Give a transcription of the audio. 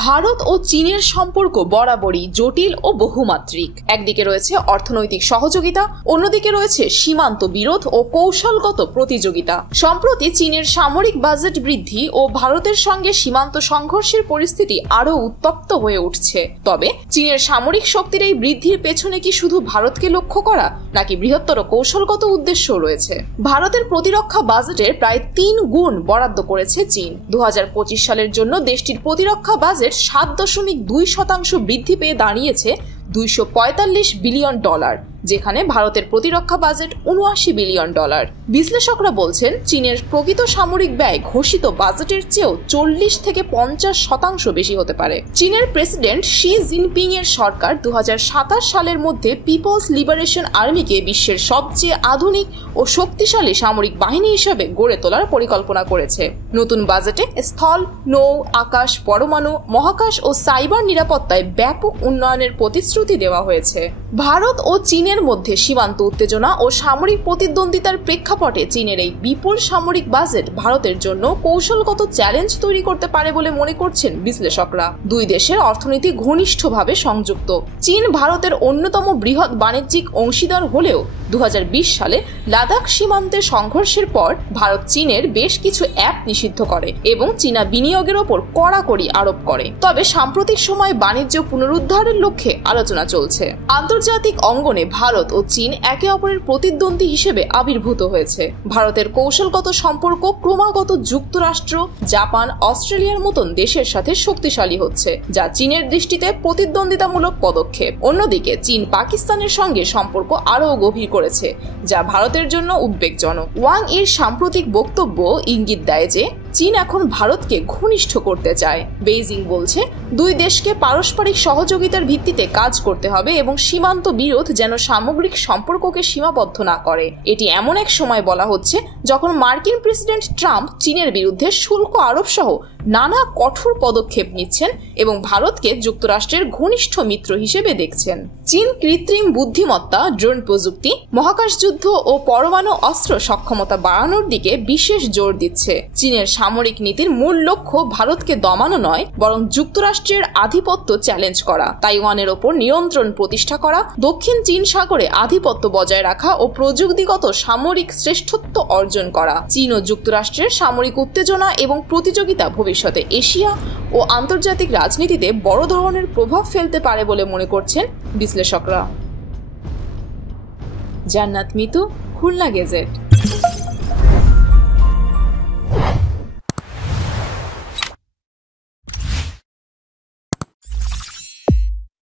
ভারত ও চীনের সম্পর্ক বরাবরই জটিল ও বহুমাত্রিক। একদিকে রয়েছে অর্থনৈতিক সহযোগিতা, অন্যদিকে রয়েছে সীমান্ত বিরোধ ও কৌশলগত প্রতিযোগিতা। সম্প্রতি চীনের সামরিক বাজেট বৃদ্ধি ও ভারতের সঙ্গে সীমান্ত সংঘর্ষের পরিস্থিতি আরও উত্তপ্ত হয়ে উঠছে। তবে চীনের সামরিক শক্তির এই বৃদ্ধির পেছনে কি শুধু ভারতকে লক্ষ্য করা, নাকি বৃহত্তর কৌশলগত উদ্দেশ্য রয়েছে? ভারতের প্রতিরক্ষা বাজেটের প্রায় 3 গুণ বরাদ্দ করেছে চীন। 2025 সালের জন্য দেশটির প্রতিরক্ষা বাজেট 7.2% বৃদ্ধি পেয়ে দাঁড়িয়েছে $245 বিলিয়ন, যেখানে ভারতের প্রতিরক্ষা বাজেট $79 বিলিয়ন। বিশ্লেষকরা বলছেন চীনের প্রকৃত সামরিক ব্যয় ঘোষিত বাজেটের চেয়েও 40 থেকে 50% বেশি হতে পারে। চীনের প্রেসিডেন্ট শি জিনপিং এর সরকার 2027 সালের মধ্যে পিপলস লিবারেশন আর্মিকে বিশ্বের সবচেয়ে আধুনিক ও শক্তিশালী সামরিক বাহিনী হিসেবে গড়ে তোলার পরিকল্পনা করেছে। নতুন বাজেটে স্থল, নৌ, আকাশ, পরমাণু, মহাকাশ ও সাইবার নিরাপত্তায় ব্যাপক উন্নয়নের প্রতিশ্রুতি দেওয়া হয়েছে। ভারত ও চীনের মধ্যে সীমান্ত উত্তেজনা ও সামরিক প্রতিদ্বন্দ্বিতার প্রেক্ষাপটে চীনের এই বিপুল সামরিক বাজেট ভারতের জন্য কৌশলগত চ্যালেঞ্জ তৈরি করতে পারে বলে মনে করছেন বিশ্লেষকরা। দুই দেশের অর্থনীতি ঘনিষ্ঠভাবে সংযুক্ত। চীন ভারতের অন্যতম বৃহৎ বাণিজ্যিক অংশীদার হলেও 2020 সালে লাদাখ সীমান্তে সংঘর্ষের পর ভারত চীনের বেশ কিছু অ্যাপ নিষিদ্ধ করে এবং চীনা বিনিয়োগের ওপর কড়াকড়ি আরোপ করে। তবে সাম্প্রতিক সময়ে বাণিজ্য পুনরুদ্ধারের লক্ষ্যে আলোচনা চলছে। আন্তর্জাতিক অঙ্গনে ভারত ও চীন একে অপরের প্রতিদ্বন্দ্বী হিসেবে আবির্ভূত হয়েছে। ভারতের কৌশলগত সম্পর্ক ক্রমাগত যুক্তরাষ্ট্র, জাপান, অস্ট্রেলিয়ার মতন দেশের সাথে শক্তিশালী হচ্ছে, যা চীনের দৃষ্টিতে প্রতিদ্বন্দ্বিতামূলক পদক্ষেপ। অন্যদিকে চীন পাকিস্তানের সঙ্গে সম্পর্ক আরও গভীর করেছে, যা ভারতের জন্য উদ্বেগজনক। ওয়াং এর সাম্প্রতিক বক্তব্য ইঙ্গিত দেয় যে চীন এখন ভারতকে ঘনিষ্ঠ করতে চায়। বেইজিং বলছে দুই দেশকে পারস্পরিক সহযোগিতার ভিত্তিতে কাজ করতে হবে এবং সীমান্ত বিরোধ যেন সামগ্রিক সম্পর্ককে সীমাবদ্ধ না করে। এটি এমন এক সময় বলা হচ্ছে যখন মার্কিন প্রেসিডেন্ট ট্রাম্প চীনের বিরুদ্ধে শুল্ক আরোপ সহ নানা কঠোর পদক্ষেপ নিচ্ছেন এবং ভারতকে যুক্তরাষ্ট্রের ঘনিষ্ঠ মিত্র হিসেবে দেখছেন। চীন কৃত্রিম বুদ্ধিমত্তা, ড্রোন প্রযুক্তি, মহাকাশ যুদ্ধ ও পরমাণু অস্ত্র সক্ষমতা বাড়ানোর দিকে বিশেষ জোর দিচ্ছে। চীনের সামরিক নীতির মূল লক্ষ্য ভারতকে দমানো নয়, বরং যুক্তরাষ্ট্রের আধিপত্য চ্যালেঞ্জ করা, তাইওয়ানের ওপর নিয়ন্ত্রণ প্রতিষ্ঠা করা, দক্ষিণ চীন সাগরে আধিপত্য বজায় রাখা ও প্রযুক্তিগত সামরিক শ্রেষ্ঠত্ব অর্জন করা। চীন ও যুক্তরাষ্ট্রের সামরিক উত্তেজনা এবং প্রতিযোগিতা ভবিষ্যতে এশিয়া ও আন্তর্জাতিক রাজনীতিতে বড় ধরনের প্রভাব ফেলতে পারে বলে মনে করছেন বিশ্লেষকরা। জান্নাত মিতু, খুলনা গেজেট।